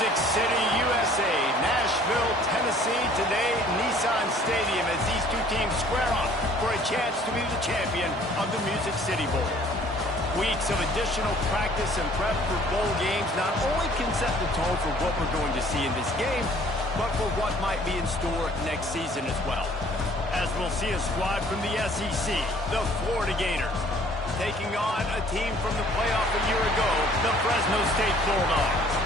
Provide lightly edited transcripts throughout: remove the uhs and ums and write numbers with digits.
Music City, USA, Nashville, Tennessee, today Nissan Stadium as these two teams square off for a chance to be the champion of the Music City Bowl. Weeks of additional practice and prep for bowl games not only can set the tone for what we're going to see in this game, but for what might be in store next season as well. As we'll see a squad from the SEC, the Florida Gators, taking on a team from the playoff a year ago, the Fresno State Bulldogs.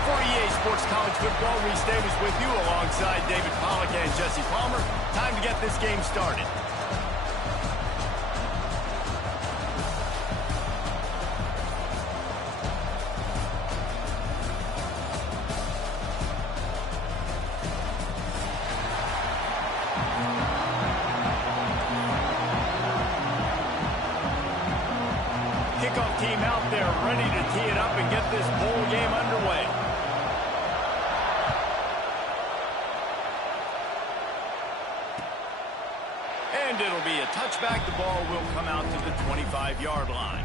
For EA Sports College Football, Reese Davis with you alongside David Pollack and Jesse Palmer. Time to get this game started. Kickoff team out there ready to tee it up and get this bowl game underway. And it'll be a touchback. The ball will come out to the 25-yard line.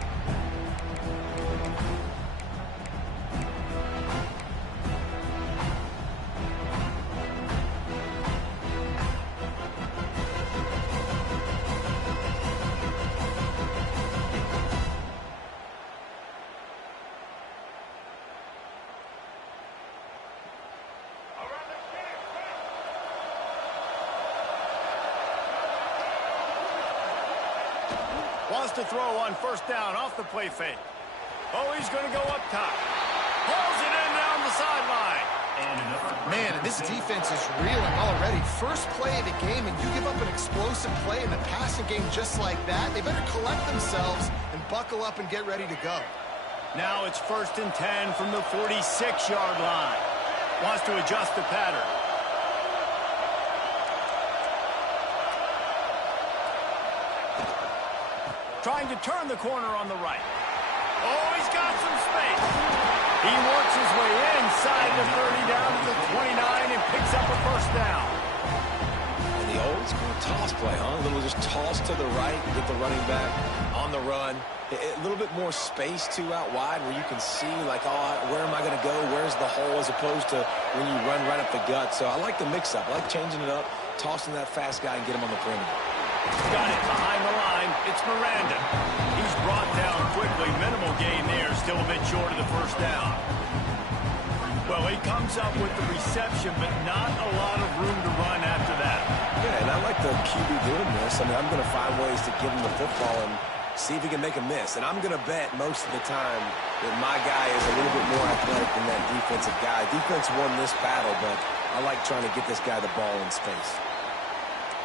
Wants to throw on first down off the play fake. Oh, he's going to go up top. Pulls it in down the sideline. Man, this defense is reeling already. First play of the game, and you give up an explosive play in the passing game just like that. They better collect themselves and buckle up and get ready to go. Now it's 1st and 10 from the 46-yard line. Wants to adjust the pattern. Trying to turn the corner on the right. Oh, he's got some space. He works his way inside the 30 down to the 29 and picks up a first down. And the old school toss play, huh? A little just toss to the right, get the running back on the run. A little bit more space, too, out wide where you can see, like, oh, where am I going to go? Where's the hole as opposed to when you run right up the gut. So I like the mix-up. I like changing it up, tossing that fast guy and get him on the perimeter. Got it behind the line. It's Miranda. He's brought down quickly. Minimal gain there. Still a bit short of the first down. Well, he comes up with the reception, but not a lot of room to run after that. Yeah, and I like the QB doing this. I mean, I'm going to find ways to give him the football and see if he can make a miss. And I'm going to bet most of the time that my guy is a little bit more athletic than that defensive guy. Defense won this battle, but I like trying to get this guy the ball in space.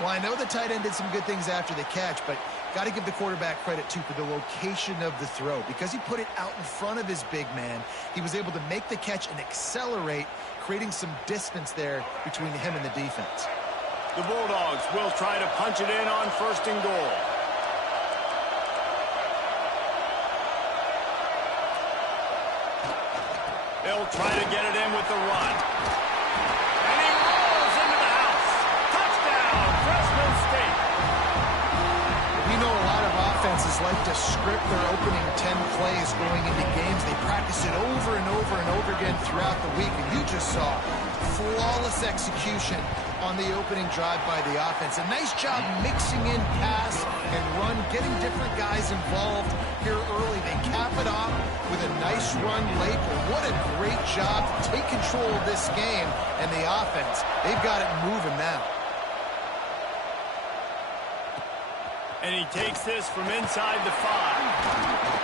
Well, I know the tight end did some good things after the catch, but got to give the quarterback credit, too, for the location of the throw. Because he put it out in front of his big man, he was able to make the catch and accelerate, creating some distance there between him and the defense. The Bulldogs will try to punch it in on 1st and goal. They'll try to get it in with the run. And he rolls into the house. Touchdown, Fresno State. We know a lot of offenses like to script their opening 10 plays going into games. They practice it over and over and over again throughout the week, and you just saw flawless execution on the opening drive by the offense. A nice job mixing in pass and run, getting different guys involved here early. They cap it off with a nice run late. But what a great job to take control of this game. And the offense, they've got it moving now. And he takes this from inside the 5.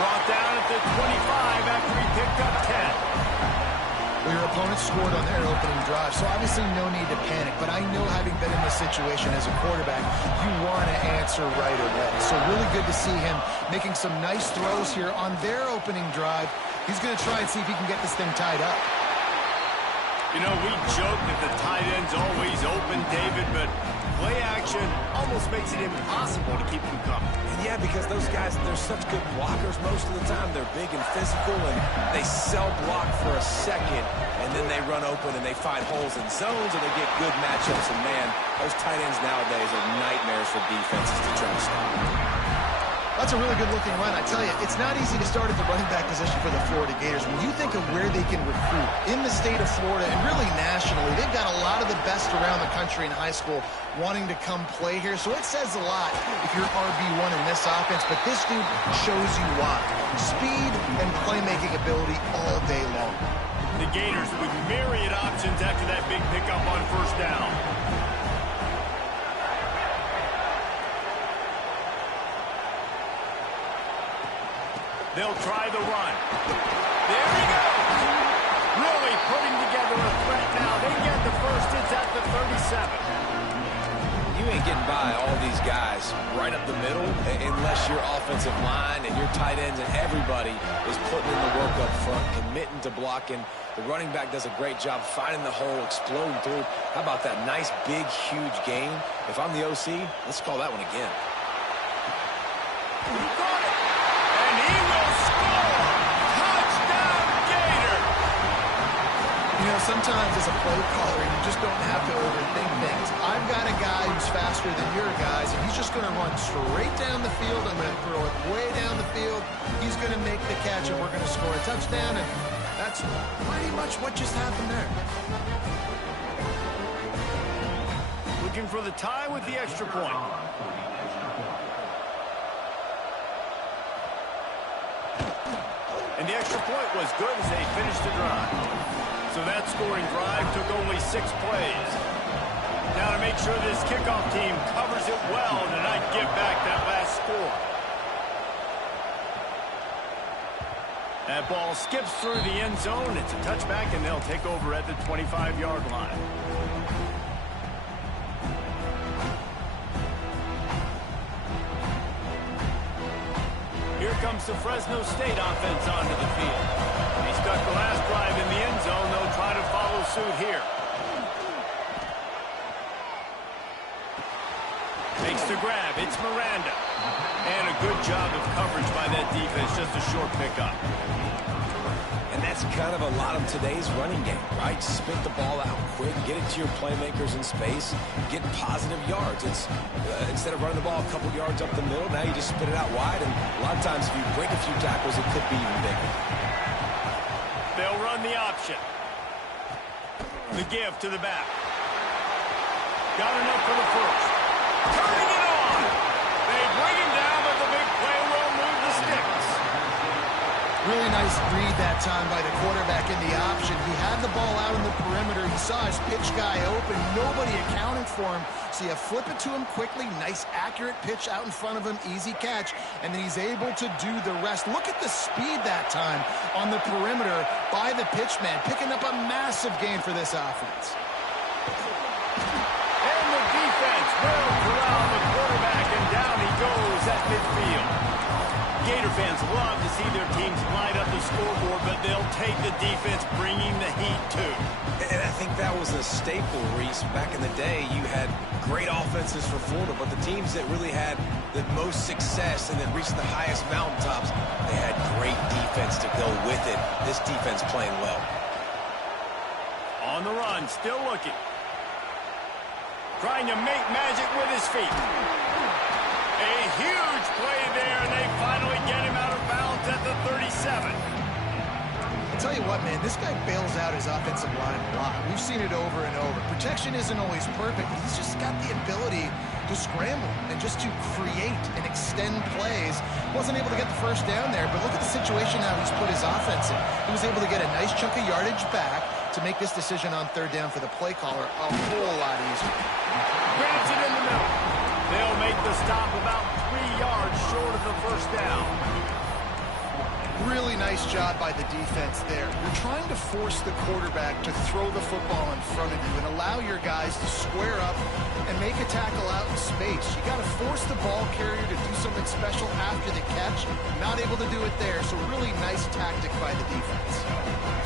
Brought down at the 25 after he picked up 10. Well, your opponent scored on their opening drive, so obviously no need to panic. But I know, having been in this situation as a quarterback, you want to answer right away. So really good to see him making some nice throws here on their opening drive. He's going to try and see if he can get this thing tied up. You know, we joke that the tight end's always open, David, but play action almost makes it impossible to keep them coming. And yeah, because those guys, they're such good blockers most of the time. They're big and physical, and they sell block for a second, and then they run open and they find holes in zones, and they get good matchups. And, man, those tight ends nowadays are nightmares for defenses to try to stop. That's a really good-looking run. I tell you, it's not easy to start at the running back position for the Florida Gators. When you think of where they can recruit in the state of Florida and really nationally, they've got a lot of the best around the country in high school wanting to come play here. So it says a lot if you're RB1 in this offense, but this dude shows you why. Speed and playmaking ability all day long. The Gators with myriad options after that big pickup on first down. They'll try the run. There he goes. Really putting together a threat now. They get the first. It's at the 37. You ain't getting by all these guys right up the middle unless your offensive line and your tight ends and everybody is putting in the work up front, committing to blocking. The running back does a great job finding the hole, exploding through. How about that nice, big, huge gain? If I'm the OC, let's call that one again. He got it. And he will score. Touchdown, Gator. You know, sometimes as a play caller, you just don't have to overthink things. I've got a guy who's faster than your guys, and he's just going to run straight down the field. I'm going to throw it way down the field. He's going to make the catch, and we're going to score a touchdown. And that's pretty much what just happened there. Looking for the tie with the extra point. And the extra point was good as they finished the drive. So that scoring drive took only 6 plays. Now to make sure this kickoff team covers it well to not give back that last score. That ball skips through the end zone. It's a touchback, and they'll take over at the 25-yard line. Here comes the Fresno State offense onto the field. He stuck the last drive in the end zone. They'll try to follow suit here. Makes the grab. It's Miranda. And a good job of coverage by that defense. Just a short pickup. And that's kind of a lot of today's running game, right? Spit the ball out quick, get it to your playmakers in space, get positive yards. It's instead of running the ball a couple yards up the middle, now you just spit it out wide, and a lot of times if you break a few tackles, it could be even bigger. They'll run the option. The give to the back. Got enough for the first. Turning it on. They bring him down, but the big play will move the sticks. Really nice read that time by the quarterback in the option. He had the ball out in the perimeter. He saw his pitch guy open. Nobody accounted for him. So you flip it to him quickly. Nice, accurate pitch out in front of him. Easy catch. And then he's able to do the rest. Look at the speed that time on the perimeter by the pitch man. Picking up a massive gain for this offense. And the defense will corral the quarterback, and down he goes at midfield. Gator fans love to see their teams light up the scoreboard, but they'll take the defense bringing the heat too. And I think that was a staple, Reese. Back in the day, you had great offenses for Florida, but the teams that really had the most success and that reached the highest mountaintops, they had great defense to go with it. This defense playing well. On the run, still looking. Trying to make magic with his feet. A huge play there, and they finally get him out of bounds at the 37. I'll tell you what, man, this guy bails out his offensive line a lot. We've seen it over and over. Protection isn't always perfect, but he's just got the ability to scramble and just to create and extend plays. Wasn't able to get the first down there, but look at the situation now he's put his offense in. He was able to get a nice chunk of yardage back to make this decision on third down for the play caller a whole lot easier. Grabs it in the middle. They'll make the stop about 3 yards short of the first down. Really nice job by the defense there. You're trying to force the quarterback to throw the football in front of you and allow your guys to square up and make a tackle out in space. You got to force the ball carrier to do something special after the catch. Not able to do it there, so really nice tactic by the defense.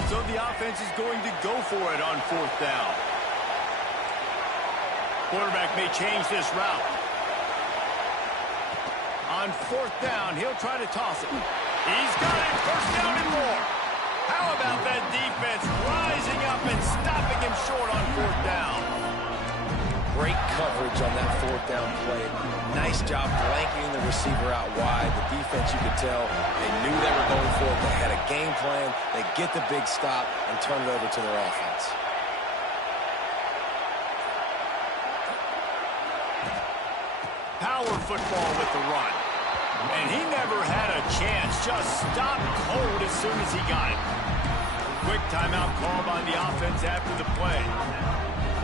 So the offense is going to go for it on 4th down. Quarterback may change this route. On 4th down, he'll try to toss it. He's got it, 1st down and more. How about that defense rising up and stopping him short on 4th down? Great coverage on that 4th down play. Nice job blanketing the receiver out wide. The defense, you could tell, they knew they were going for it. They had a game plan. They get the big stop and turn it over to their offense. Power football with the run. And he never had a chance. Just stopped cold as soon as he got it. Quick timeout called on the offense after the play.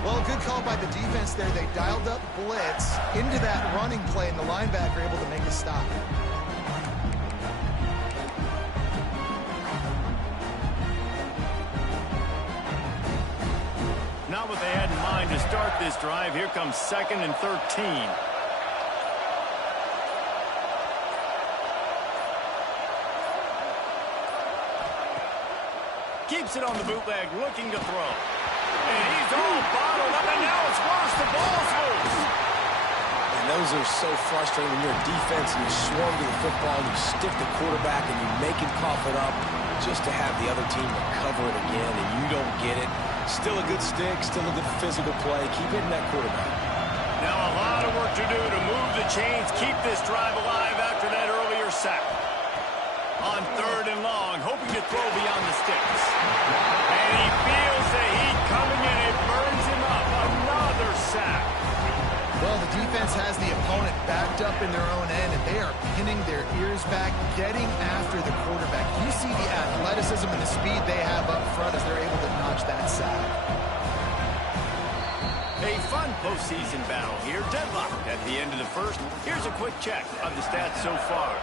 Well, good call by the defense there. They dialed up blitz into that running play, and the linebacker able to make a stop. Not what they had in mind to start this drive. Here comes 2nd and 13. Keeps it on the bootleg, looking to throw. And he's all bottled up, and now it's worse. The ball's loose. And those are so frustrating when you're a defense and you swarm to the football, and you stick the quarterback, and you make him cough it up just to have the other team recover it again, and you don't get it. Still a good stick, still a good physical play. Keep hitting that quarterback. Now a lot of work to do to move the chains, keep this drive alive after that earlier sack. On 3rd and long, hoping to throw beyond the sticks. And he feels the heat coming in. It burns him up. Another sack. Well, the defense has the opponent backed up in their own end, and they are pinning their ears back, getting after the quarterback. You see the athleticism and the speed they have up front as they're able to notch that sack. A fun postseason battle here. Deadlocked at the end of the first. Here's a quick check of the stats so far.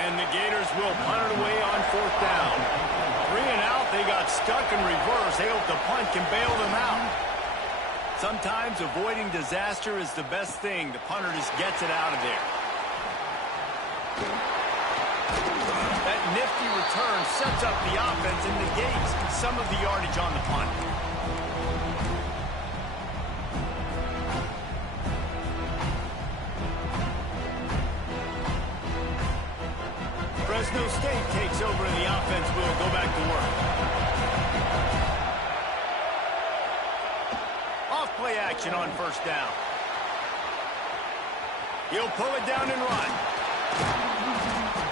And the Gators will punt it away on 4th down. 3 and out, they got stuck in reverse. They hope the punt can bail them out. Sometimes avoiding disaster is the best thing. The punter just gets it out of there. That nifty return sets up the offense and negates some of the yardage on the punt. Fresno State takes over and the offense will go back to work. Off play action on 1st down. He'll pull it down and run.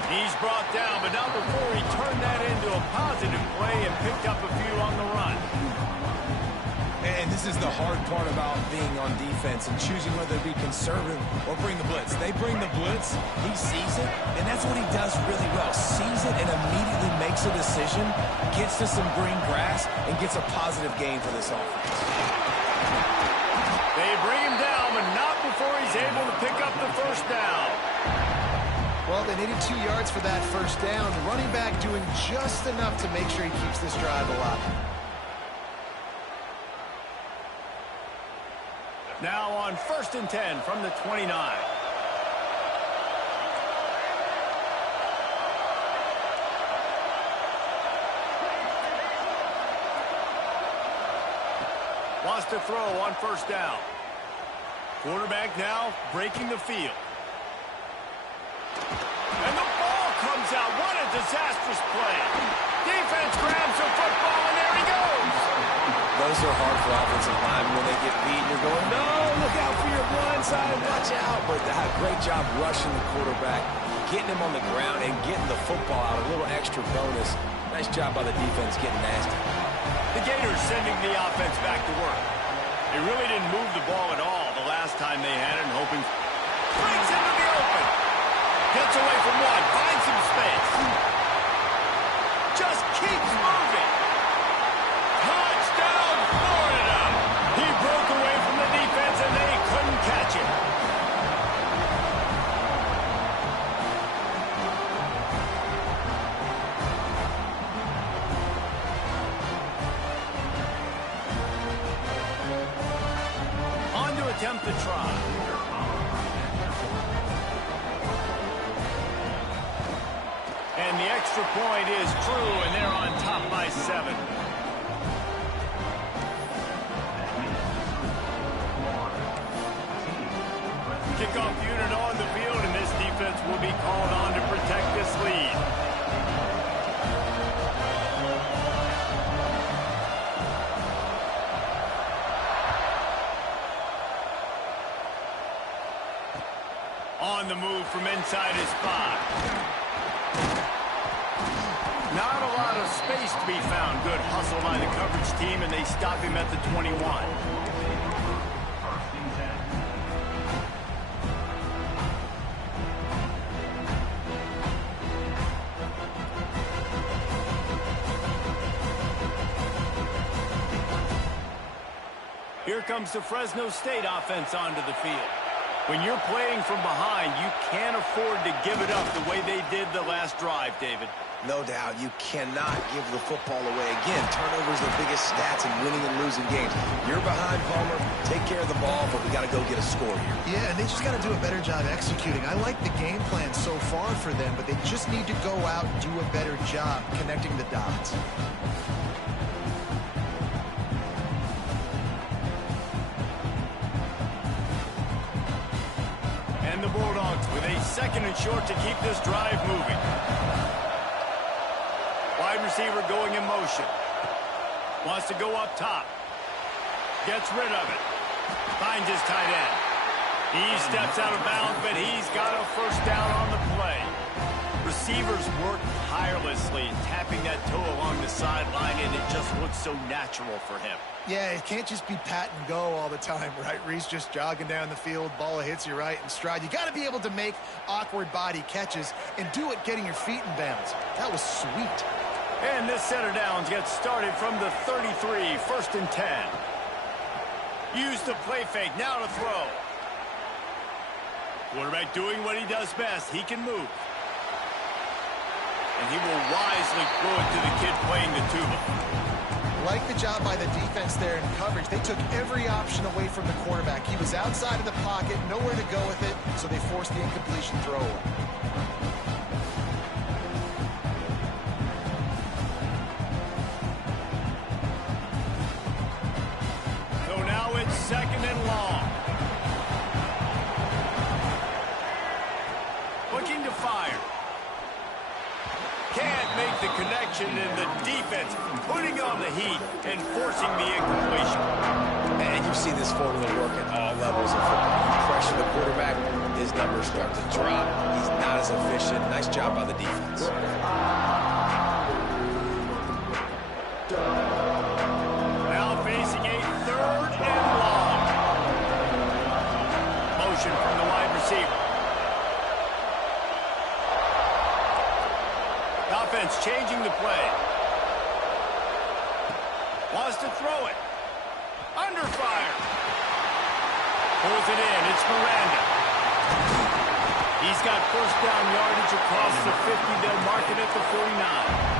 He's brought down, but not before he turned that into a positive play and picked up a few on the run. And this is the hard part about being on defense and choosing whether to be conservative or bring the blitz. They bring the blitz, he sees it, and that's what he does really well. Sees it and immediately makes a decision, gets to some green grass, and gets a positive gain for this offense. They bring him down, but not before he's able to pick up the 1st down. Well, they needed 2 yards for that 1st down. The running back doing just enough to make sure he keeps this drive alive. Now on 1st and 10 from the 29. Wants to throw on 1st down. Quarterback now breaking the field. And the ball comes out. What a disastrous play. Defense grabs the football, and there he goes. Those are hard for offensive linemen when they get beat. You're going, no, look out for your blind side, watch out. But they had a great job rushing the quarterback, getting him on the ground, and getting the football out. A little extra bonus. Nice job by the defense getting nasty. The Gators sending the offense back to work. They really didn't move the ball at all the last time they had it, and hoping brings into the open. Gets away from one, finds some space. Just keeps moving. Touchdown, Florida. He broke away from the defense. the try. And the extra point is true, and they're on top by 7. Kickoff unit on the field, and this defense will be called on to protect this lead. On the move from inside his 5. Not a lot of space to be found. Good hustle by the coverage team, and they stop him at the 21. Here comes the Fresno State offense onto the field. When you're playing from behind, you can't afford to give it up the way they did the last drive, David. No doubt, you cannot give the football away. Again, turnovers are the biggest stats in winning and losing games. You're behind, Palmer. Take care of the ball, but we got to go get a score here. Yeah, and they just got to do a better job executing. I like the game plan so far for them, but they just need to go out and do a better job connecting the dots. And the Bulldogs with a 2nd and short to keep this drive moving. Wide receiver going in motion. Wants to go up top. Gets rid of it. Finds his tight end. He steps out of bounds, but he's got a first down on the play. Receivers work tirelessly, tapping that toe along the sideline, and it just looks so natural for him. Yeah, it can't just be pat and go all the time, right? Reese just jogging down the field, ball hits you right in stride. You got to be able to make awkward body catches and do it getting your feet in bounds. That was sweet. And this set of downs gets started from the 33, 1st and 10. Use the play fake, now to throw. Quarterback doing what he does best. He can move. And he will wisely throw it to the kid playing the tuba. Like the job by the defense there in coverage. They took every option away from the quarterback. He was outside of the pocket, nowhere to go with it, so they forced the incompletion throw away. So now it's 2nd and long. Looking to fire. Can't make the connection, and the defense putting on the heat and forcing the incompletion. And you see this formula work at all levels of football. You pressure the quarterback, his numbers start to drop. He's not as efficient. Nice job by the defense. Now facing a 3rd and long. Motion from the wide receiver. Offense changing the play. Wants to throw it. Under fire. Pulls it in. It's Miranda. He's got first down yardage across the 50. They'll mark it at the 49.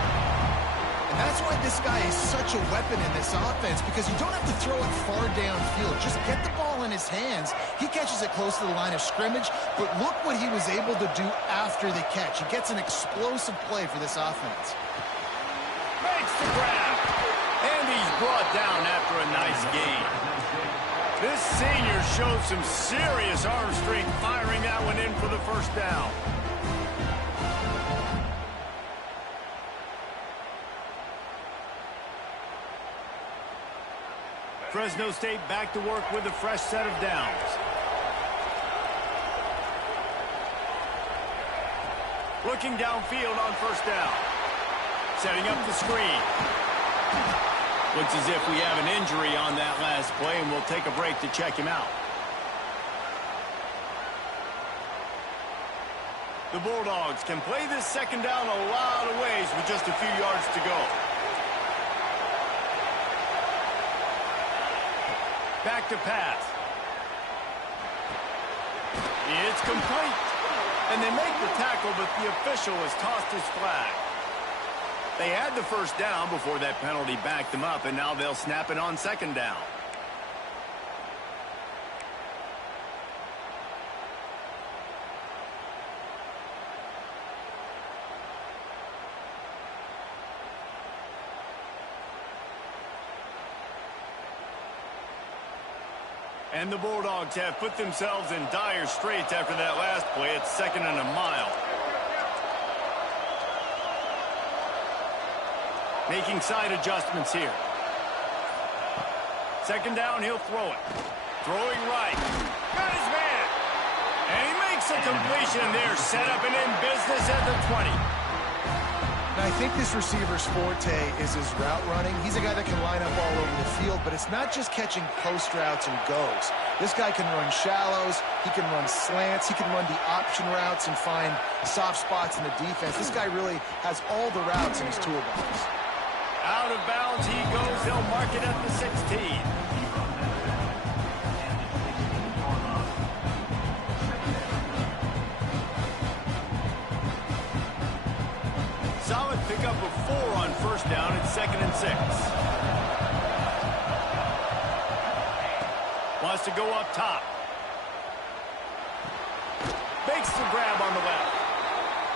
And that's why this guy is such a weapon in this offense, because you don't have to throw it far downfield. Just get the ball in his hands. He catches it close to the line of scrimmage, but look what he was able to do after the catch. He gets an explosive play for this offense. Makes the grab. And he's brought down after a nice gain. This senior showed some serious arm strength firing that one in for the first down. Fresno State back to work with a fresh set of downs. Looking downfield on first down. Setting up the screen. Looks as if we have an injury on that last play, and we'll take a break to check him out. The Bulldogs can play this second down a lot of ways with just a few yards to go. Back to pass. It's complete. And they make the tackle, but the official has tossed his flag. They had the first down before that penalty backed them up, and now they'll snap it on second down. And the Bulldogs have put themselves in dire straits after that last play. It's 2nd and a mile. Making side adjustments here. 2nd down, he'll throw it. Throwing right. Got his man. And he makes a completion there. Set up and in business at the 20. Now, I think this receiver's forte is his route running. He's a guy that can line up all over the field, but it's not just catching post routes and goes. This guy can run shallows, he can run slants, he can run the option routes and find soft spots in the defense. This guy really has all the routes in his toolbox. Out of bounds he goes. They'll mark it at the 16. Solid pickup of 4 on 1st down. It's 2nd and 6. Wants to go up top. Makes the grab on the left.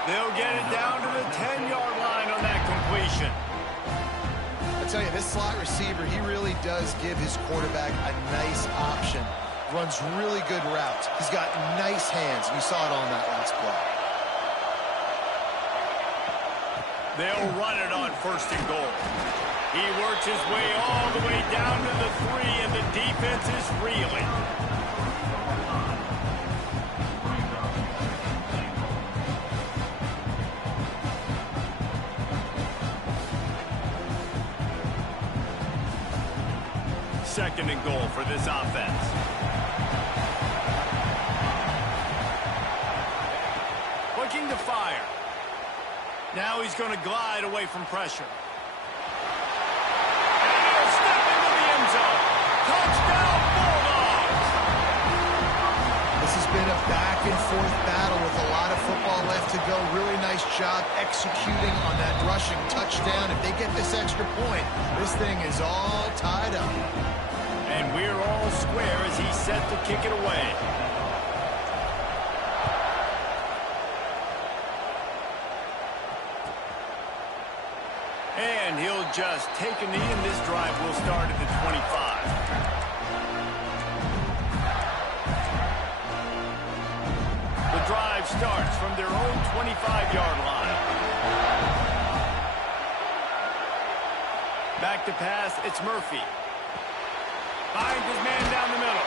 They'll get it down to the 10-yard line on that completion. I tell you, this slot receiver, he really does give his quarterback a nice option. Runs really good routes. He's got nice hands. You saw it on that last play. They'll run it on 1st and goal. He works his way all the way down to the 3, and the defense is reeling. Second and goal for this offense. Looking to fire. Now he's going to glide away from pressure. And he'll step into the end zone. Touchdown, Bulldogs! This has been a back-and-forth battle with a lot of football left to go. Really nice job executing on that rushing touchdown. If they get this extra point, this thing is all tied up. And we're all square as he's set to kick it away. And he'll just take a knee, and this drive will start at the 25. The drive starts from their own 25-yard line. Back to pass, it's Murphy. Finds his man down the middle.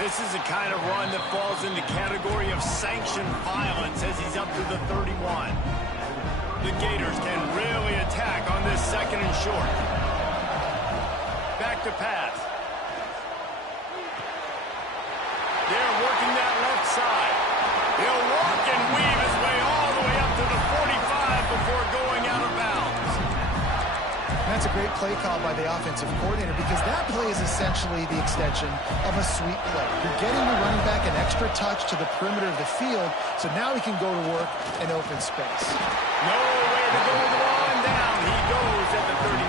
This is a kind of run that falls in the category of sanctioned violence as he's up to the 31. The Gators can really attack on this 2nd and short. Back to pass. They're working that left side. He'll walk and weave his way all the way up to the 45 before going out of bounds. That's a great play call by the offensive coordinator because that play is essentially the extension of a sweep play. You're getting the running back an extra touch to the perimeter of the field, so now he can go to work in open space. Nowhere to go with the ball and down. He goes at the 39.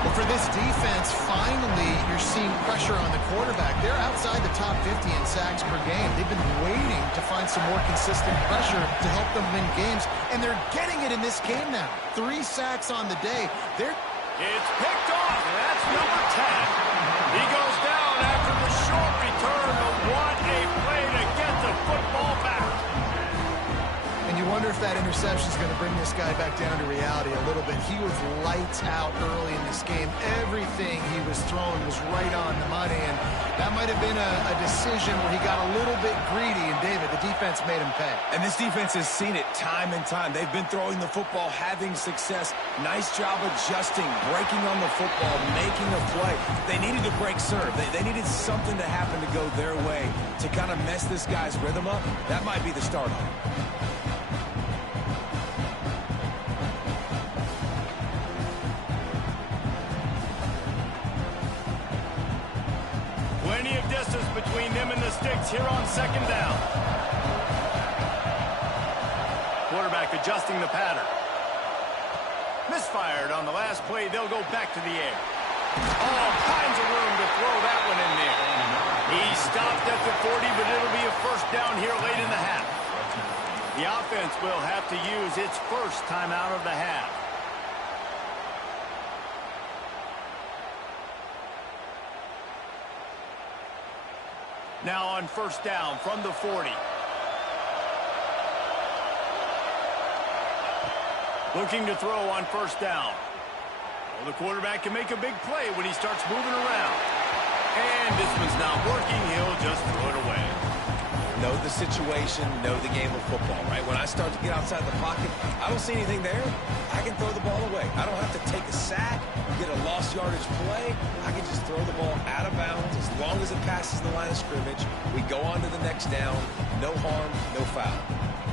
But for this defense, finally, you're seeing pressure on the quarterback. They're outside the top 50 in sacks per game. They've been waiting to find some more consistent pressure to help them win games, and they're getting it in this game now. 3 sacks on the day. It's picked off, and that's number 10. He goes down after the short return, but what a play to get the football back. And you wonder if that interception is going to bring this guy back down to reality a little bit. He was lights out early in this game. Everything he was throwing was right on the money, and that might have been a decision where he got a little bit greedy, and David, the defense made him pay. And this defense has seen it time and time. They've been throwing the football, having success. Nice job adjusting, breaking on the football, making a play. They needed to break serve. They needed something to happen to go their way to kind of mess this guy's rhythm up. That might be the start of it. Plenty of distance between them and the sticks here on 2nd down. Quarterback adjusting the pattern. Misfired on the last play. They'll go back to the air. All kinds of room to throw that one in there. He stopped at the 40, but it'll be a 1st down here late in the half. The offense will have to use its first timeout of the half. Now on first down from the 40. Looking to throw on first down. Well, the quarterback can make a big play when he starts moving around. And this one's not working. He'll just throw it away. Know the situation, know the game of football, right? When I start to get outside the pocket, I don't see anything there. I can throw the ball away. I don't have to take a sack, get a lost yardage play. I can just throw the ball out of bounds as long as it passes the line of scrimmage. We go on to the next down. No harm, no foul.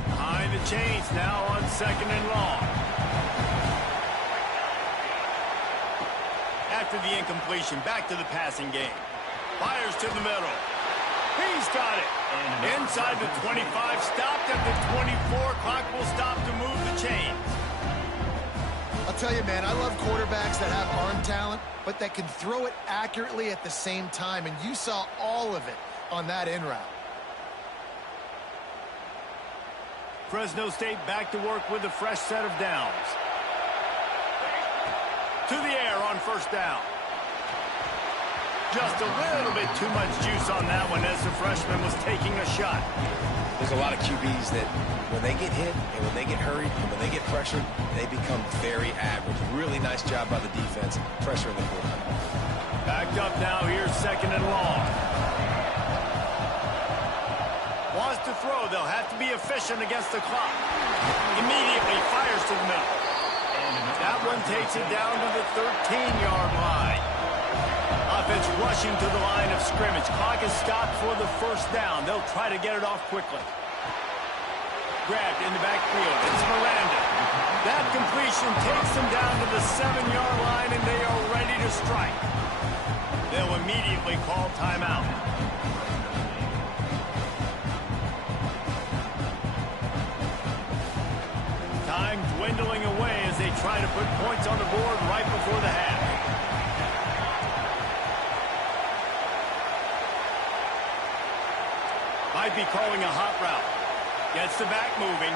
Behind the chains now on second and long. After the incompletion, back to the passing game. Fires to the middle. He's got it. Inside the 25, stopped at the 24. Clock will stop to move the chains. I'll tell you, man, I love quarterbacks that have arm talent, but that can throw it accurately at the same time, and you saw all of it on that in route. Fresno State back to work with a fresh set of downs. To the air on first down. Just a little bit too much juice on that one as the freshman was taking a shot. There's a lot of QBs that when they get hit and when they get hurried and when they get pressured, they become very average. Really nice job by the defense, pressuring the quarterback. Backed up now, here's second and long. Wants to throw, they'll have to be efficient against the clock. Immediately fires to the middle. That one takes it down to the 13-yard line. Offense rushing to the line of scrimmage. Clock is stopped for the first down. They'll try to get it off quickly. Grabbed in the backfield. It's Miranda. That completion takes them down to the 7-yard line, and they are ready to strike. They'll immediately call timeout. Time dwindling away as they try to put points on the board right before the half. Might be calling a hot route. Gets the back moving.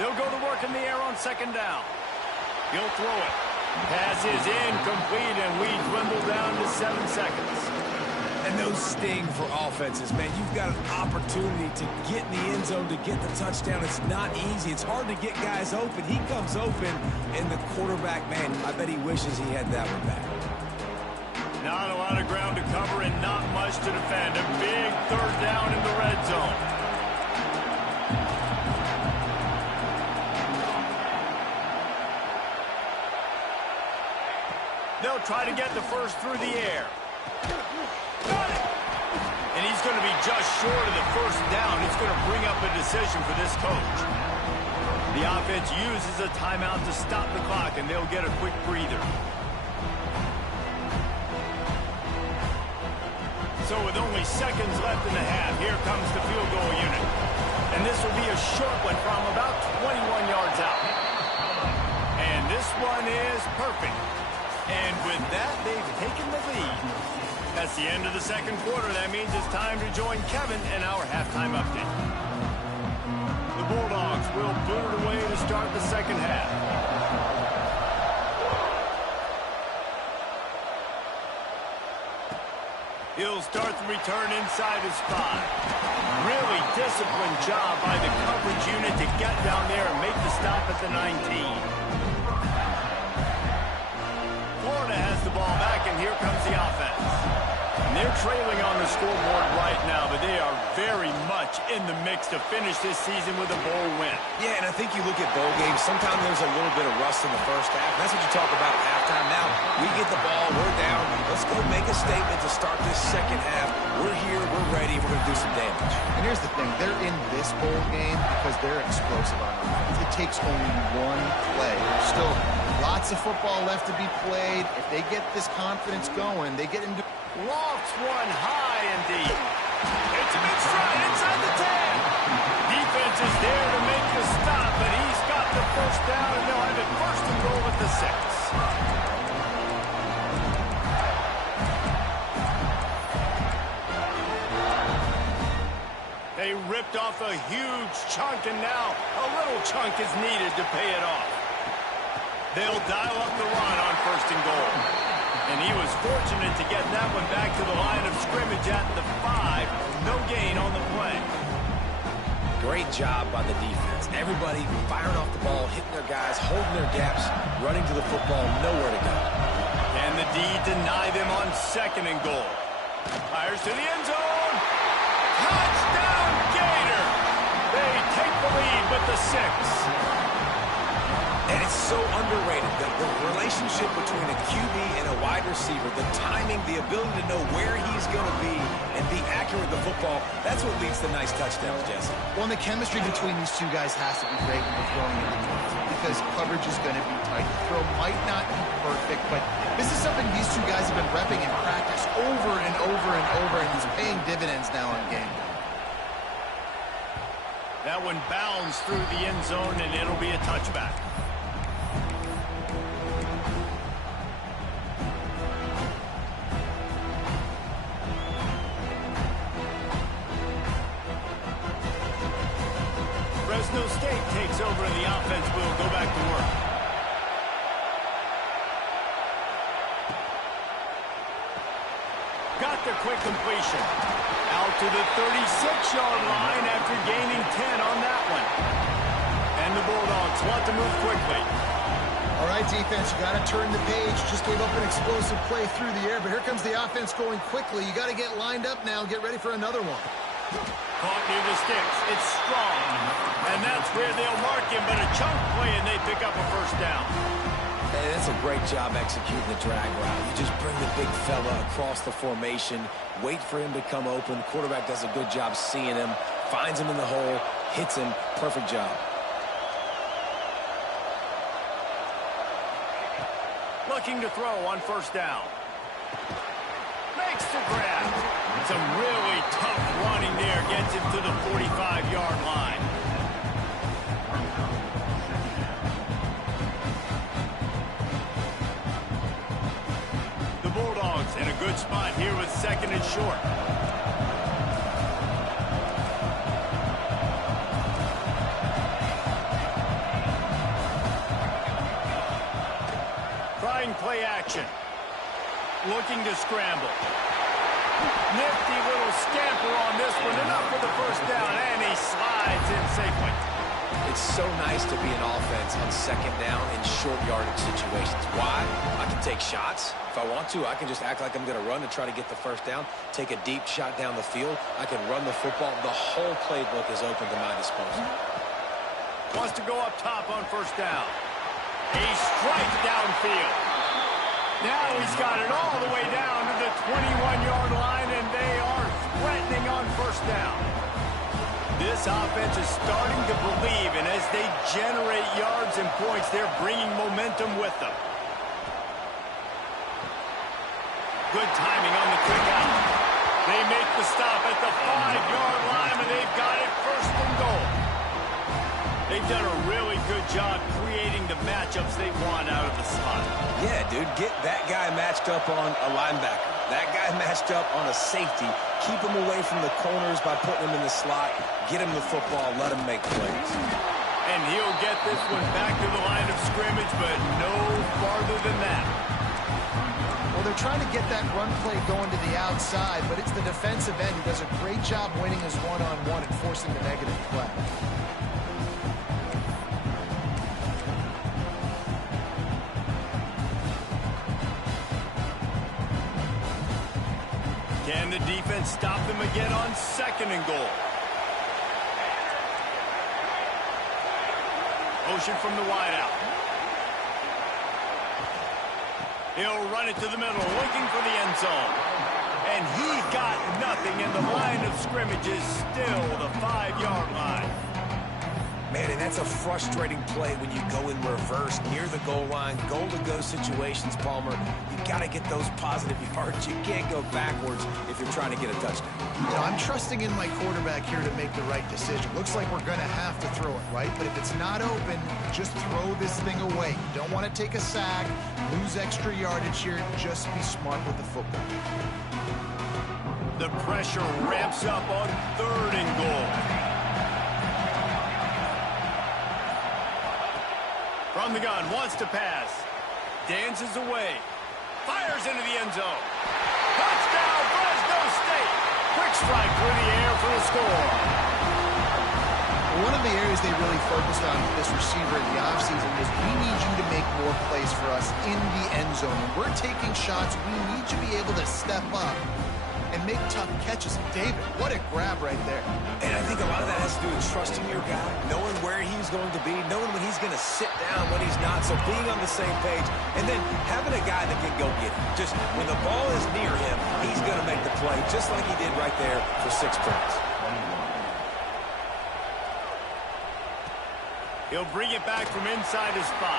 They'll go to work in the air on second down. He'll throw it. Pass is incomplete, and we dwindle down to 7 seconds. And those sting for offenses, man. You've got an opportunity to get in the end zone, to get the touchdown. It's not easy. It's hard to get guys open. He comes open, and the quarterback, man, I bet he wishes he had that one back. Not a lot of ground to cover and not much to defend. A big third down in the red zone. They'll try to get the first through the air. Got it! And he's going to be just short of the first down. It's going to bring up a decision for this coach. The offense uses a timeout to stop the clock, and they'll get a quick breather. So with only seconds left in the half, here comes the field goal unit. And this will be a short one from about 21 yards out. And this one is perfect. And with that, they've taken the lead. That's the end of the second quarter. That means it's time to join Kevin in our halftime update. The Bulldogs will boot it away to start the second half. He'll start the return inside his 5. Really disciplined job by the coverage unit to get down there and make the stop at the 19. Florida has the ball back, and here comes the offense. And they're trailing on the scoreboard right now, but they are very much in the mix to finish this season with a bowl win. Yeah, and I think you look at bowl games, sometimes there's a little bit of rust in the first half. That's what you talk about at halftime. Now, we get the ball, we're down. Let's go make a statement to start this second half. We're here, we're ready, we're going to do some damage. And here's the thing, they're in this bowl game because they're explosive on offense. It takes only one play. Still lots of football left to be played. If they get this confidence going, they get into... Lofts one high and deep. It's a big stride inside the 10. Defense is there to make the stop, but he's got the first down, and they'll have it first and goal at the 6. They ripped off a huge chunk, and now a little chunk is needed to pay it off. They'll dial up the run on first and goal. And he was fortunate to get that one back to the line of scrimmage at the 5. No gain on the play. Great job by the defense. Everybody firing off the ball, hitting their guys, holding their gaps, running to the football, nowhere to go. And the D deny them on 2nd and goal. Fires to the end zone. Touchdown, Gator! They take the lead with the 6. And it's so underrated, the relationship between a QB and a wide receiver, the timing, the ability to know where he's going to be and be accurate with the football, that's what leads to nice touchdowns, Jesse. Well, and the chemistry between these two guys has to be great when they're throwing into the because coverage is going to be tight. The throw might not be perfect, but this is something these two guys have been repping in practice over and over and over, and he's paying dividends now on game day. That one bounds through the end zone, and it'll be a touchback. Fresno State takes over and the offense will go back to work. Got the quick completion. Out to the 36-yard line after gaining 10 on that one. And the Bulldogs want to move quickly. All right, defense, you got to turn the page. Just gave up an explosive play through the air, but here comes the offense going quickly. You got to get lined up now and get ready for another one. Caught near the sticks. It's strong. And that's where they'll mark him, but a chunk play and they pick up a first down. Hey, that's a great job executing the drag route. You just bring the big fella across the formation, wait for him to come open. The quarterback does a good job seeing him, finds him in the hole, hits him. Perfect job. Looking to throw on first down. Makes the grab. Some really tough running there. Gets him to the 45-yard line. The Bulldogs in a good spot here with 2nd and short. Trying play action. Looking to scramble. Nifty little scamper on this one. Enough for the first down, and he slides in safely. It's so nice to be an offense on 2nd down in short yardage situations. Why? I can take shots. If I want to, I can just act like I'm going to run to try to get the first down, take a deep shot down the field. I can run the football. The whole playbook is open to my disposal. Wants to go up top on first down. A strike downfield. Now he's got it all the way down to the 21-yard line, and they are threatening on first down. This offense is starting to believe, and as they generate yards and points, they're bringing momentum with them. Good timing on the quick out. They make the stop at the 5-yard line, and they've got it 1st and goal. They've done a really good job creating the matchups they want out of the slot. Yeah, dude, get that guy matched up on a linebacker. That guy matched up on a safety. Keep him away from the corners by putting him in the slot. Get him the football. Let him make plays. And he'll get this one back to the line of scrimmage, but no farther than that. Well, they're trying to get that run play going to the outside, but it's the defensive end who does a great job winning his one-on-one and forcing the negative play. Can the defense stop them again on 2nd and goal? Motion from the wideout. He'll run it to the middle, looking for the end zone. And he got nothing, and the line of scrimmage is still the 5-yard line. Man, and that's a frustrating play when you go in reverse near the goal line, goal-to-go situations, Palmer. You got to get those positive yards. You can't go backwards if you're trying to get a touchdown. You know, I'm trusting in my quarterback here to make the right decision. Looks like we're going to have to throw it, right? But if it's not open, just throw this thing away. You don't want to take a sack, lose extra yardage here. Just be smart with the football. The pressure ramps up on 3rd and goal. From the gun, wants to pass. Dances away. Fires into the end zone. Touchdown, Fresno State. Quick strike through the air for the score. One of the areas they really focused on with this receiver in the offseason was we need you to make more plays for us in the end zone. When we're taking shots, we need you to be able to step up and make tough catches. David, what a grab right there. And I think a lot of that has to do with trusting your guy, knowing where he's going to be, knowing when he's going to sit down, when he's not. So being on the same page, and then having a guy that can go get it. Just when the ball is near him, he's going to make the play, just like he did right there for 6 points. He'll bring it back from inside his 5.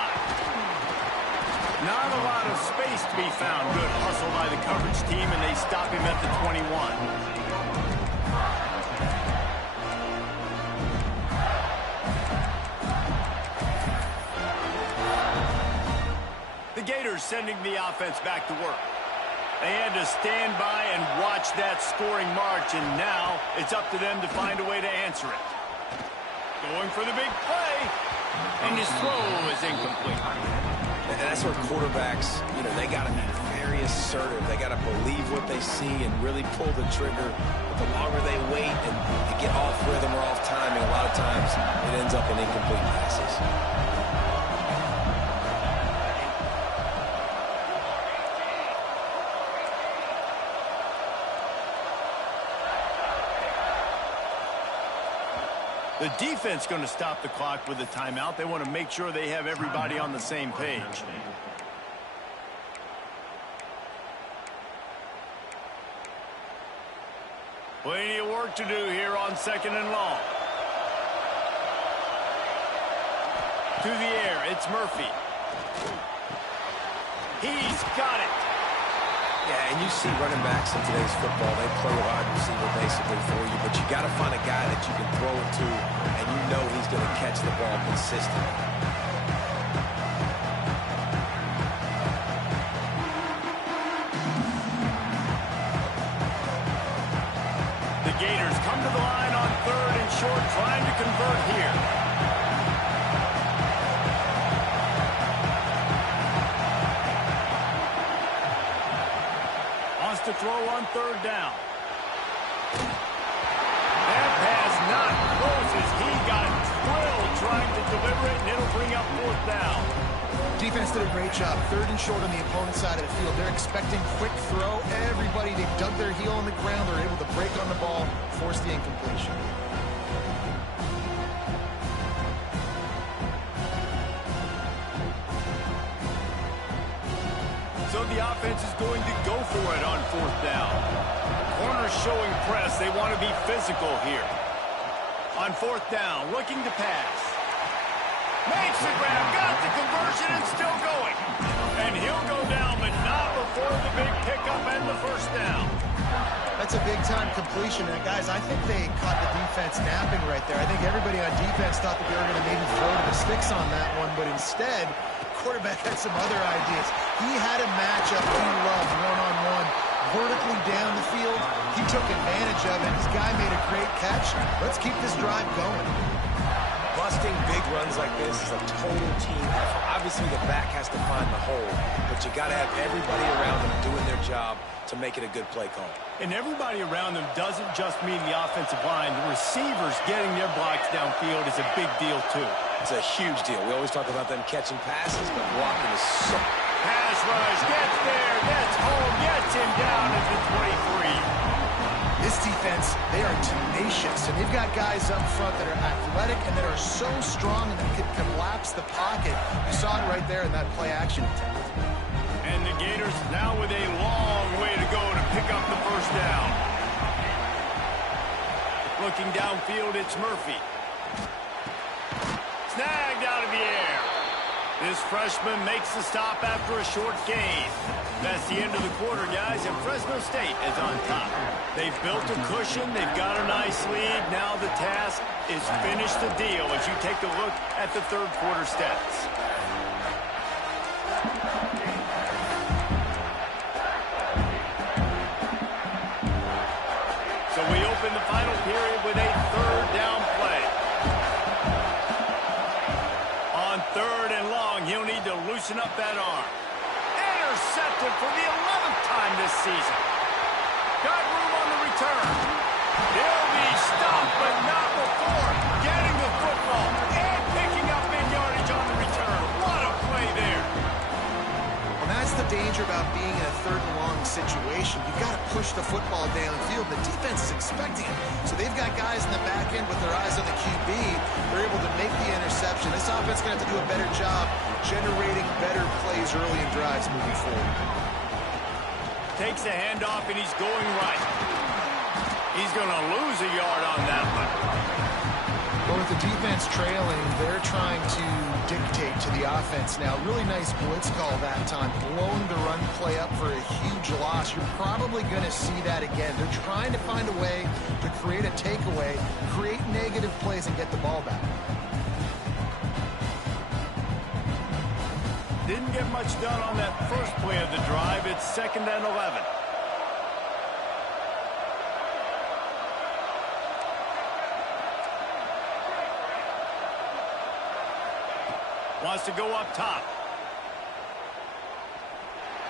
Not a lot of space to be found. Good hustle by the coverage team, and they stop him at the 21. The Gators sending the offense back to work. They had to stand by and watch that scoring march, and now it's up to them to find a way to answer it. Going for the big play, and his throw is incomplete. And that's where quarterbacks, they got to be very assertive. They got to believe what they see and really pull the trigger. But the longer they wait and they get off rhythm or off timing, a lot of times it ends up in incomplete passes. The defense going to stop the clock with a timeout. They want to make sure they have everybody on the same page. Plenty of work to do here on 2nd and long. To the air, it's Murphy. He's got it. Yeah, and you see running backs in today's football, they play wide receiver basically for you, but you got to find a guy that you can throw it to, and you know he's going to catch the ball consistently. The Gators come to the line on 3rd and short, trying to convert here. To throw on 3rd down. That pass not close as he got drilled trying to deliver it, and it'll bring up 4th down. Defense did a great job. 3rd and short on the opponent's side of the field. They're expecting quick throw. Everybody, they dug their heel on the ground. They're able to break on the ball, force the incompletion. So the offense is going to go for it on 4th down. Corners showing press. They want to be physical here. On 4th down, looking to pass. Makes the grab, got the conversion, and still going. And he'll go down, but not before the big pickup and the 1st down. That's a big-time completion. And guys, I think they caught the defense napping right there. I think everybody on defense thought that they were going to maybe throw to the sticks on that one, but instead, quarterback had some other ideas. He had a matchup he loved, one-on-one, vertically down the field. He took advantage of it. His guy made a great catch. Let's keep this drive going. Busting big runs like this is a total team effort. Obviously, the back has to find the hole, but you got to have everybody around them doing their job to make it a good play call. And everybody around them doesn't just mean the offensive line. The receivers getting their blocks downfield is a big deal, too. It's a huge deal. We always talk about them catching passes, but blocking is so... Pass rush, gets there, gets home, gets him down at the 23. This defense, they are tenacious, and they've got guys up front that are athletic and that are so strong and that can collapse the pocket. You saw it right there in that play-action attempt. And the Gators now with a long way to go to pick up the 1st down. Looking downfield, it's Murphy. Snagged out of the air. This freshman makes the stop after a short gain. That's the end of the quarter, guys, and Fresno State is on top. They've built a cushion. They've got a nice lead. Now the task is finish the deal as you take a look at the 3rd quarter stats. So we open the final period with a 3rd down play. On 3rd and long, he'll need to loosen up that arm. intercepted for the 11th time this season. Got room on the return. He'll be stopped, but not before getting the football and picking up big yardage on the return. What a play there. And that's the danger about being in a third and long situation. You've got to push the football downfield. The defense is expecting it. So they've got guys in the back end with their eyes on the QB. They're able to make the interception. This offense is going to have to do a better job generating better plays early in drives moving forward. Takes the handoff, and he's going right. He's going to lose a yard on that one. Well, with the defense trailing, they're trying to dictate to the offense now. Really nice blitz call that time, blowing the run play up for a huge loss. You're probably going to see that again. They're trying to find a way to create a takeaway, create negative plays, and get the ball back. Didn't get much done on that first play of the drive. It's 2nd and 11. Wants to go up top.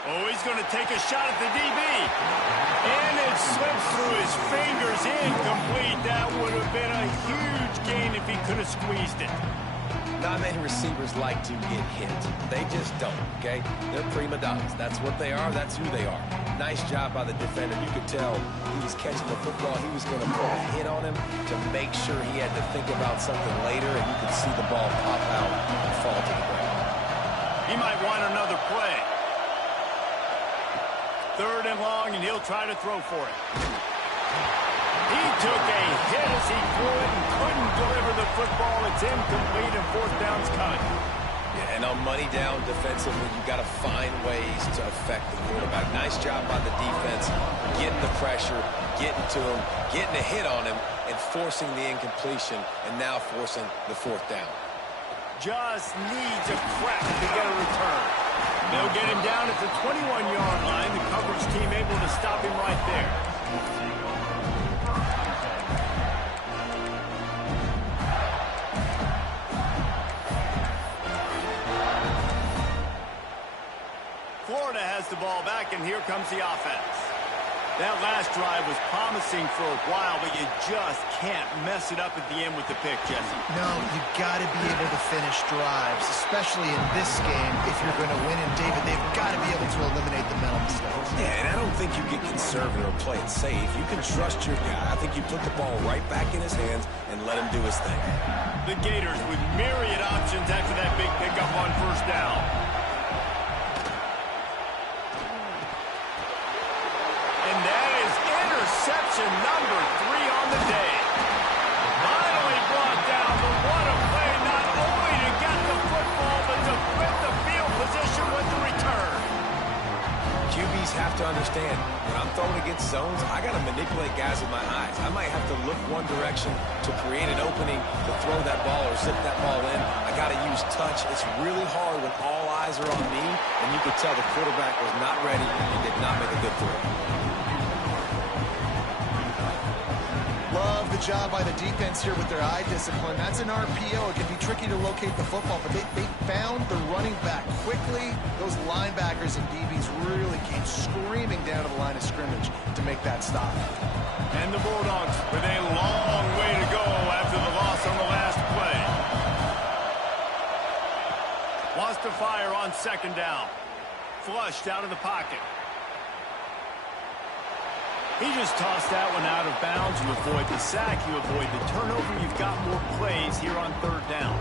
Oh, he's going to take a shot at the DB. And it slips through his fingers. Incomplete. That would have been a huge gain if he could have squeezed it. Not many receivers like to get hit. They just don't, okay? They're prima donnas. That's what they are. That's who they are. Nice job by the defender. You could tell he was catching the football. He was going to put a hit on him to make sure he had to think about something later, and you could see the ball pop out and fall to the ground. He might want another play. 3rd and long, and he'll try to throw for it. He took a hit as he threw it and couldn't deliver the football. It's incomplete, and 4th down's coming. Yeah, and on money down defensively, you've got to find ways to affect the quarterback. Nice job by the defense, getting the pressure, getting to him, getting a hit on him, and forcing the incompletion, and now forcing the 4th down. Just needs a crack to get a return. They'll get him down at the 21-yard line. The coverage team able to stop him right there. Florida has the ball back, and here comes the offense. That last drive was promising for a while, but you just can't mess it up at the end with the pick, Jesse. No, you've got to be able to finish drives, especially in this game if you're going to win. And, David, they've got to be able to eliminate the mental mistakes. Yeah, and I don't think you get conservative or play it safe. You can trust your guy. I think you put the ball right back in his hands and let him do his thing. The Gators with myriad options after that big pickup on 1st down. And that is interception number 3 on the day. Finally brought down, but what a play, not only to get the football, but to flip the field position with the return. QBs have to understand, when I'm throwing against zones, I got to manipulate guys with my eyes. I might have to look one direction to create an opening to throw that ball or zip that ball in. I got to use touch. It's really hard when all eyes are on me, and you could tell the quarterback was not ready and did not make a good throw. Love the job by the defense here with their eye discipline. That's an RPO. It can be tricky to locate the football, but they found the running back quickly. Those linebackers and DBs really came screaming down to the line of scrimmage to make that stop. And the Bulldogs with a long way to go after the loss on the last play. Wants to fire on 2nd down. Flushed out of the pocket. He just tossed that one out of bounds. You avoid the sack, you avoid the turnover. You've got more plays here on 3rd down.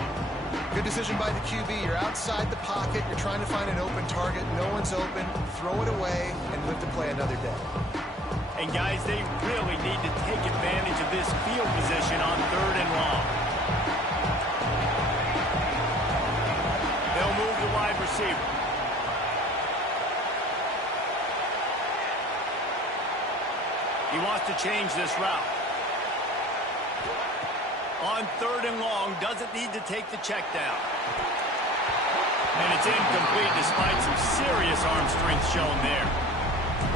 Good decision by the QB. You're outside the pocket. You're trying to find an open target. No one's open. Throw it away and live to play another day. And, guys, they really need to take advantage of this field position on 3rd and long. They'll move the wide receiver. He wants to change this route. On 3rd and long, doesn't need to take the check down. And it's incomplete despite some serious arm strength shown there.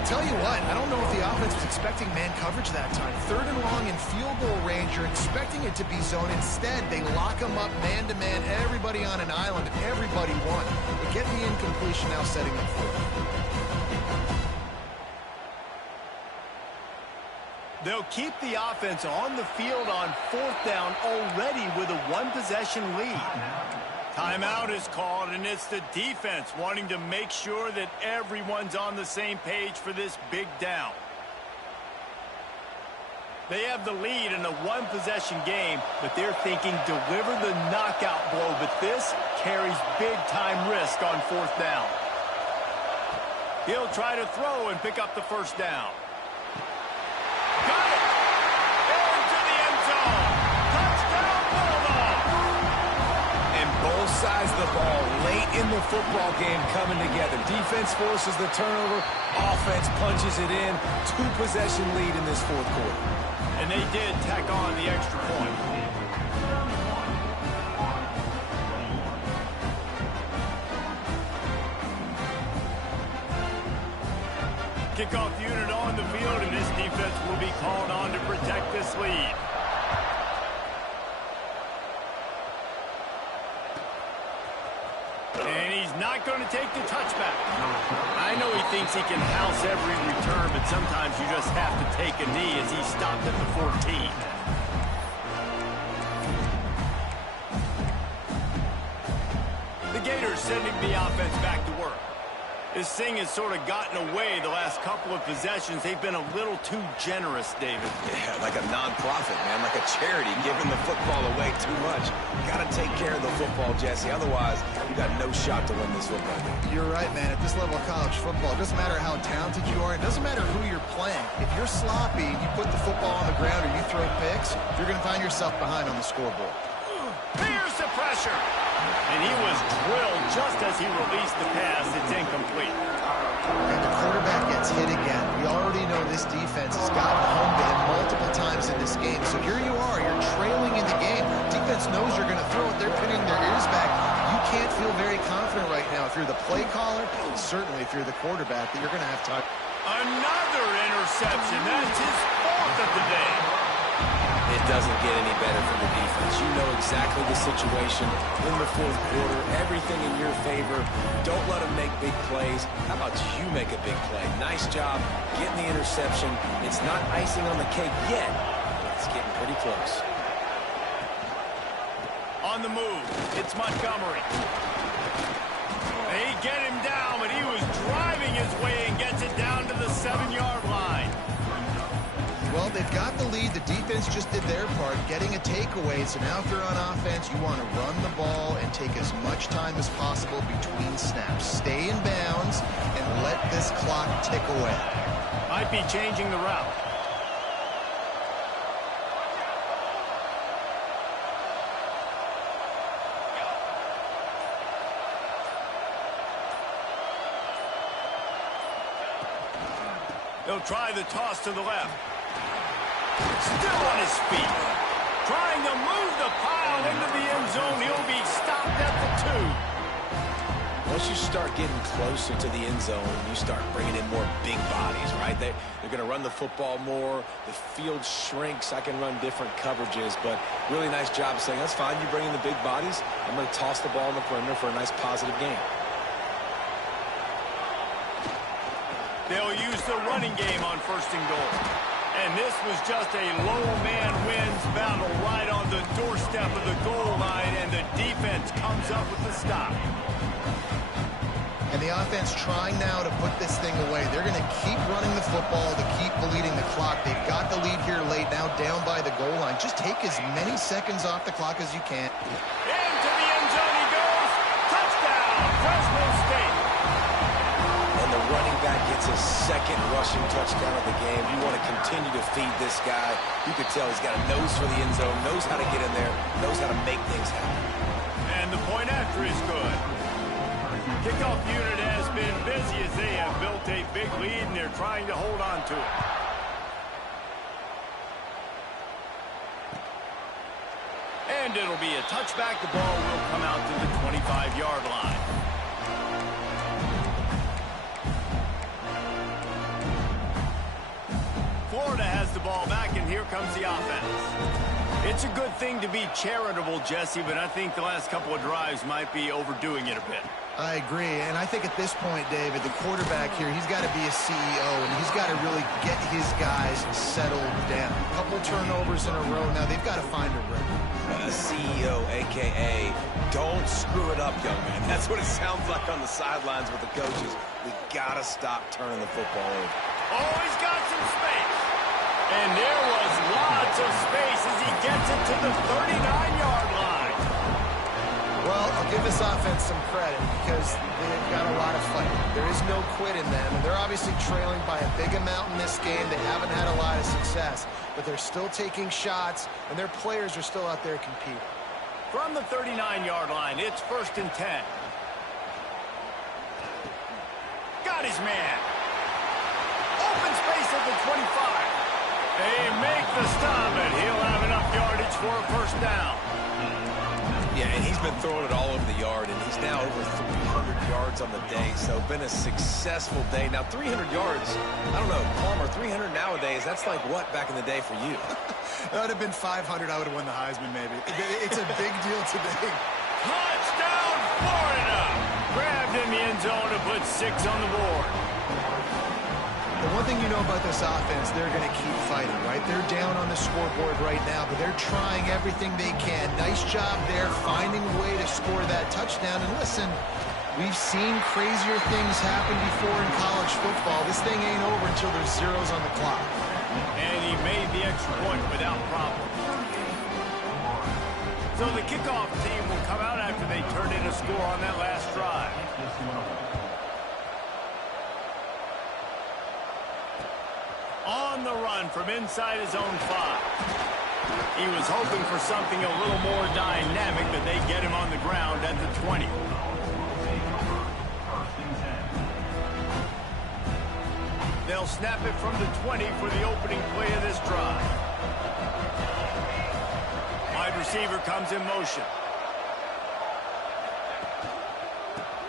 Tell you what, I don't know if the offense was expecting man coverage that time. 3rd and long in field goal range, you're expecting it to be zone. Instead, they lock them up man-to-man. Everybody everybody on an island and everybody won. But get the incompletion now setting up for it. They'll keep the offense on the field on 4th down already with a 1-possession lead. Timeout is called, and it's the defense wanting to make sure that everyone's on the same page for this big down. They have the lead in a 1-possession game, but they're thinking deliver the knockout blow, but this carries big-time risk on 4th down. He'll try to throw and pick up the 1st down. Got it! Into the end zone! Touchdown, Bulldogs! And both sides of the ball late in the football game coming together. Defense forces the turnover. Offense punches it in. 2-possession lead in this 4th quarter. And they did tack on the extra point. Kickoff unit on the field, and this defense will be called on to protect this lead. And he's not going to take the touchback. I know he thinks he can house every return, but sometimes you just have to take a knee as he stopped at the 14. The Gators sending the offense back to work. This thing has sort of gotten away the last couple of possessions. They've been a little too generous, David. Yeah, like a non-profit, man, like a charity, giving the football away too much. Got to take care of the football, Jesse. Otherwise, you got no shot to win this football game. You're right, man. At this level of college football, it doesn't matter how talented you are. It doesn't matter who you're playing. If you're sloppy, you put the football on the ground or you throw picks, you're going to find yourself behind on the scoreboard. Here's the pressure. And he was drilled just as he released the pass. It's incomplete. And the quarterback gets hit again. We already know this defense has gotten home to him multiple times in this game. So here you are. You're trailing in the game. Defense knows you're going to throw it. They're pinning their ears back. You can't feel very confident right now if you're the play caller, and certainly if you're the quarterback, that you're going to have time. Another interception. That's his 4th of the day. It doesn't get any better from the defense. You know exactly the situation in the 4th quarter. Everything in your favor. Don't let them make big plays. How about you make a big play? Nice job getting the interception. It's not icing on the cake yet, but it's getting pretty close. On the move, it's Montgomery. They get him down, but he was driving his way and gets it down to the 7-yard line. Well, they've got the lead. The defense just did their part, getting a takeaway. So now if you're on offense, you want to run the ball and take as much time as possible between snaps. Stay in bounds and let this clock tick away. Might be changing the route. They'll try the toss to the left. Still on his feet. Trying to move the pile into the end zone. He'll be stopped at the 2. Once you start getting closer to the end zone, you start bringing in more big bodies, right? They're going to run the football more. The field shrinks. I can run different coverages, but really nice job of saying, that's fine. You bring in the big bodies. I'm going to toss the ball in the perimeter for a nice positive game. They'll use the running game on 1st and goal. And this was just a low man wins battle right on the doorstep of the goal line, and the defense comes up with the stop. And the offense trying now to put this thing away. They're going to keep running the football to keep bleeding the clock. They've got the lead here late, now down by the goal line. Just take as many seconds off the clock as you can. Into the end zone he goes. Touchdown, Fresno State. And the running back gets his 2nd rushing touchdown of the game. You want to continue to feed this guy. You could tell he's got a nose for the end zone, knows how to get in there, knows how to make things happen. And the point after is good. Kickoff unit has been busy as they have built a big lead, and they're trying to hold on to it. And it'll be a touchback. The ball will come out to the 25-yard line. Florida has the ball back, and here comes the offense. It's a good thing to be charitable, Jesse, but I think the last couple of drives might be overdoing it a bit. I agree, and I think at this point, David, the quarterback here, he's got to be a CEO, and he's got to really get his guys settled down. A couple turnovers in a row. Now they've got to find a rhythm. A CEO, a.k.a. don't screw it up, young man. That's what it sounds like on the sidelines with the coaches. We got to stop turning the football over. Oh, he's got some space. And there was lots of space as he gets it to the 39-yard line. Well, I'll give this offense some credit because they've got a lot of fight. There is no quit in them, and they're obviously trailing by a big amount in this game. They haven't had a lot of success, but they're still taking shots, and their players are still out there competing. From the 39-yard line, it's 1st and 10. Got his man. Open space at the 25. They make the stop, and he'll have enough yardage for a 1st down. Yeah, and he's been throwing it all over the yard, and he's now over 300 yards on the day, so been a successful day. Now, 300 yards, I don't know, Palmer, 300 nowadays, that's like what back in the day for you? That would have been 500. I would have won the Heisman, maybe. It's a big deal today. Touchdown, Florida! Grabbed in the end zone to put 6 on the board. The one thing you know about this offense, they're going to keep fighting, right? They're down on the scoreboard right now, but they're trying everything they can. Nice job there, finding a way to score that touchdown. And listen, we've seen crazier things happen before in college football. This thing ain't over until there's zeros on the clock. And he made the extra point without problem. So the kickoff team will come out after they turn in a score on that last drive. On the run from inside his own 5. He was hoping for something a little more dynamic, but they get him on the ground at the 20. They'll snap it from the 20 for the opening play of this drive. Wide receiver comes in motion.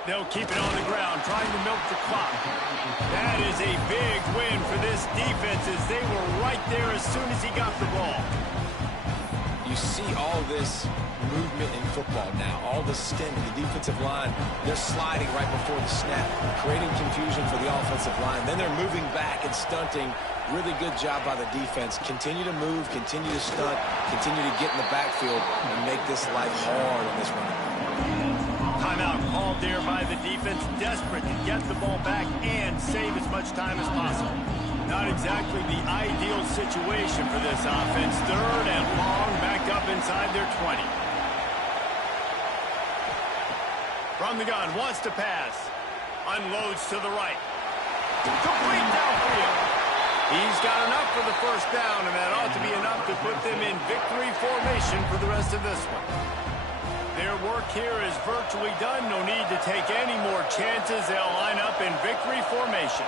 They'll keep it on the ground, trying to milk the clock. That is a big win for this defense as they were right there as soon as he got the ball. You see all this movement in football now, all the stint in the defensive line. They're sliding right before the snap, creating confusion for the offensive line. Then they're moving back and stunting. Really good job by the defense. Continue to move, continue to stunt, continue to get in the backfield and make this life hard on this running back. Timeout called there by the defense, desperate to get the ball back and save as much time as possible. Not exactly the ideal situation for this offense. 3rd and long, back up inside their 20. From the gun, wants to pass. Unloads to the right. Complete downfield. He's got enough for the 1st down, and that ought to be enough to put them in victory formation for the rest of this one. Their work here is virtually done. No need to take any more chances. They'll line up in victory formation.